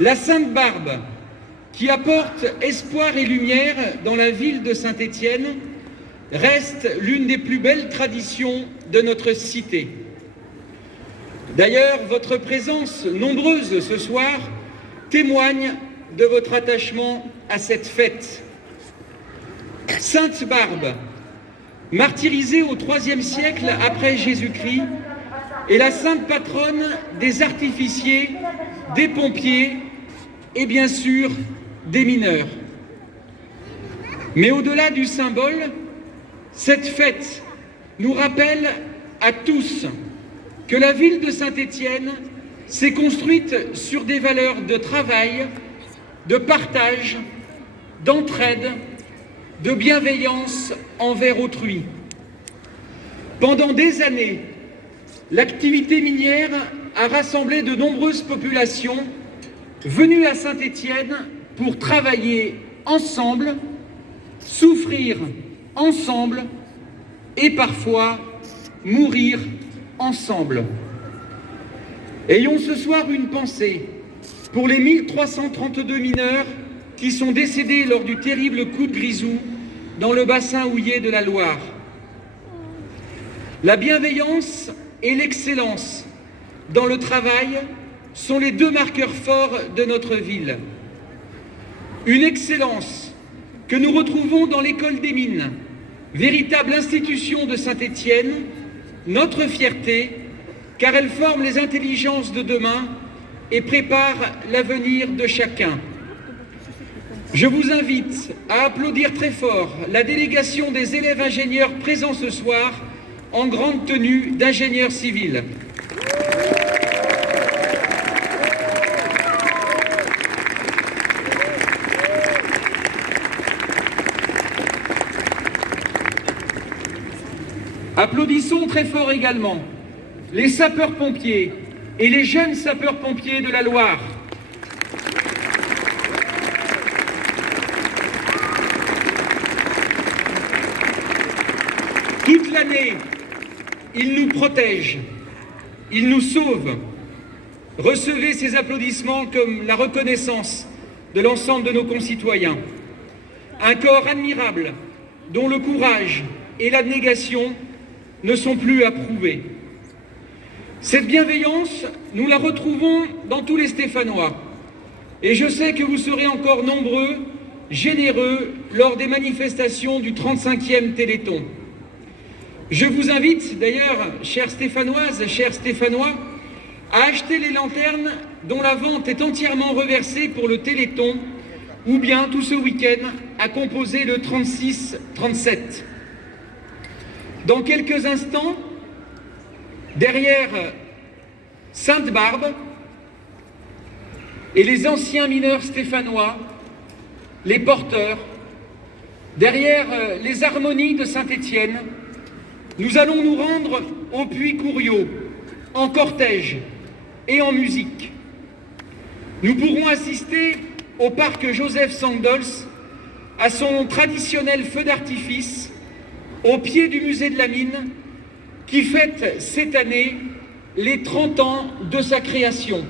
La Sainte Barbe, qui apporte espoir et lumière dans la ville de Saint-Étienne, reste l'une des plus belles traditions de notre cité. D'ailleurs, votre présence nombreuse ce soir témoigne de votre attachement à cette fête. Sainte Barbe, martyrisée au IIIe siècle après Jésus-Christ, est la sainte patronne des artificiers, des pompiers et bien sûr des mineurs. Mais au-delà du symbole, cette fête nous rappelle à tous que la ville de Saint-Étienne s'est construite sur des valeurs de travail, de partage, d'entraide, de bienveillance envers autrui. Pendant des années, l'activité minière a rassemblé de nombreuses populations venues à Saint-Étienne pour travailler ensemble, souffrir ensemble et parfois mourir ensemble. Ayons ce soir une pensée pour les 1332 mineurs qui sont décédés lors du terrible coup de grisou dans le bassin houiller de la Loire. La bienveillance et l'excellence dans le travail sont les deux marqueurs forts de notre ville. Une excellence que nous retrouvons dans l'école des mines, véritable institution de Saint-Étienne, notre fierté, car elle forme les intelligences de demain et prépare l'avenir de chacun. Je vous invite à applaudir très fort la délégation des élèves ingénieurs présents ce soir en grande tenue d'ingénieur civil. Applaudissons très fort également les sapeurs-pompiers et les jeunes sapeurs-pompiers de la Loire. Toute l'année, ils nous protègent, ils nous sauvent. Recevez ces applaudissements comme la reconnaissance de l'ensemble de nos concitoyens. Un corps admirable dont le courage et l'abnégation ne sont plus à prouver. Cette bienveillance, nous la retrouvons dans tous les Stéphanois. Et je sais que vous serez encore nombreux, généreux, lors des manifestations du 35e Téléthon. Je vous invite d'ailleurs, chères Stéphanoises, chers Stéphanois, à acheter les lanternes dont la vente est entièrement reversée pour le Téléthon, ou bien tout ce week-end à composer le 36-37. Dans quelques instants, derrière Sainte Barbe et les anciens mineurs stéphanois, les porteurs, derrière les harmonies de Saint-Étienne, nous allons nous rendre au Puy Couriot, en cortège et en musique. Nous pourrons assister au parc Joseph Sangdols à son traditionnel feu d'artifice au pied du musée de la mine qui fête cette année les 30 ans de sa création.